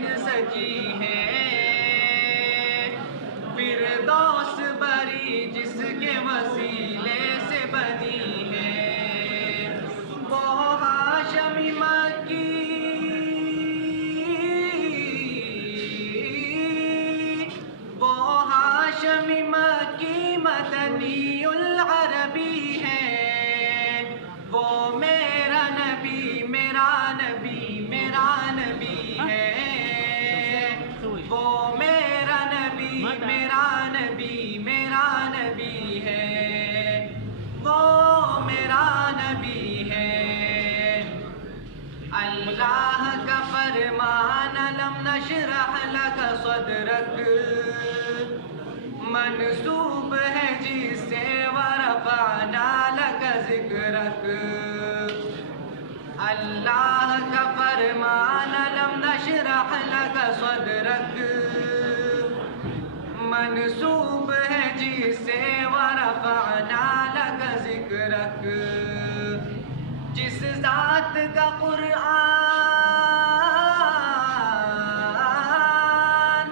مسجد سجی ہے، فردوس بری جس کے وسیلے سے بنی ہے، وہ ہاشمی مکی، وہ ہاشمی مکی مدنی العربی ہے، وہ میرا نبی میرا نبی میرا نبی ہے، وہ میرا نبی میرا نبی میرا نبی ہے، وہ میرا نبی ہے۔ اللہ کا فرمان لم نشرح لک صدرک منسوب ہے جس سے ورفعنا لک ذکرک۔ اللہ کا فرمان لم نشرح لک صدرک منسوب ہے جس سے ورفعنا لک ذکرک۔ جس ذات کا قرآن،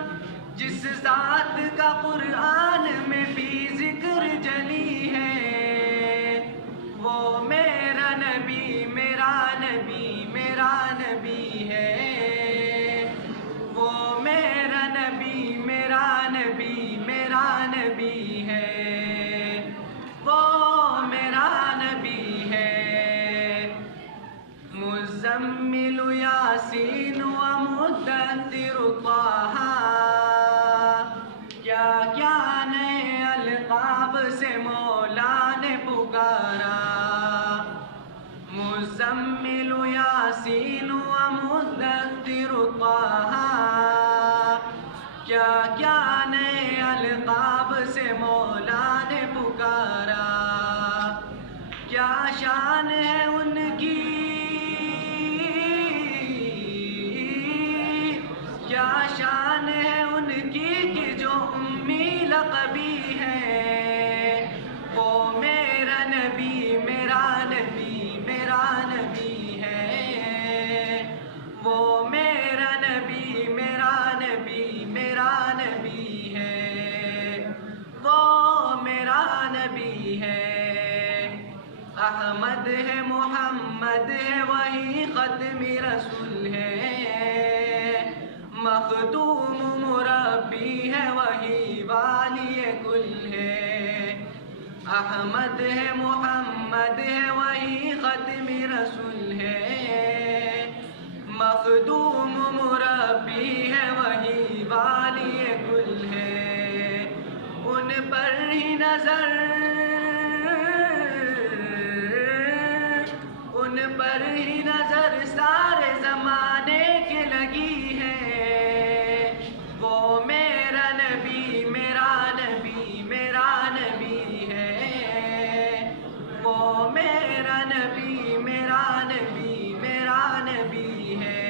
جس ذات کا قرآن میں بھی ذکر جلی ہے، وہ میرا نبی میرا نبی میرا نبی ہے، وہ میرا نبی میرا نبی میرا نبی ہے، وہ میرا نبی ہے۔ مزمل یاسین و مدثر طٰہٰ، کیا کیا نئے القاب سے مولا نے پکارا۔ مزمل یاسین و مدثر طٰہٰ، کیا کیا نئے القاب سے مولا نے پکارا۔ کیا شان ہے ان کی، کیا شان ہے ان کی کہ جو امی لقبی ہے، وہ میرا نبی میرا نبی میرا نبی ہے، وہ میرا نبی میرا نبی میرا نبی ہے، وہ میرا نبی ہے۔ احمد ہے محمد ہے وہی ختم رسول ہے، مخدوم مربی ہے وہی والی کل ہے۔ احمد ہے محمد ہے وہی ختم رسول ہے، مخدوم مربی ہے وہی والی کل ہے۔ ان پر ہی نظر، ان پر ہی نظر سارے زمانے کی لگی ہے، وہ میرا نبی میرا نبی میرا نبی ہے، وہ میرا نبی میرا نبی میرا نبی ہے۔